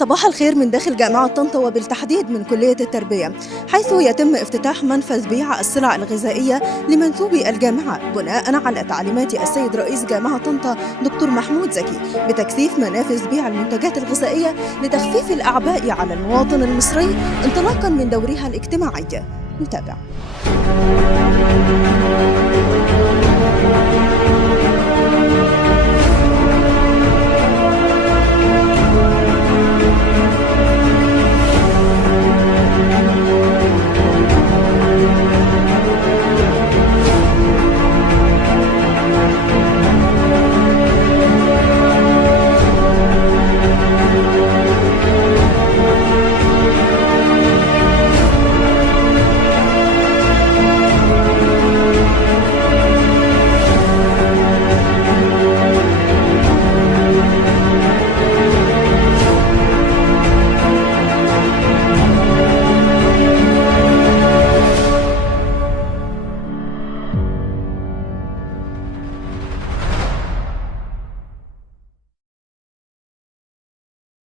صباح الخير من داخل جامعة طنطا وبالتحديد من كلية التربية، حيث يتم افتتاح منفذ بيع السلع الغذائية لمنسوبي الجامعة بناء على تعليمات السيد رئيس جامعة طنطا دكتور محمود زكي بتكثيف منافذ بيع المنتجات الغذائية لتخفيف الأعباء على المواطن المصري انطلاقا من دورها الاجتماعي. نتابع.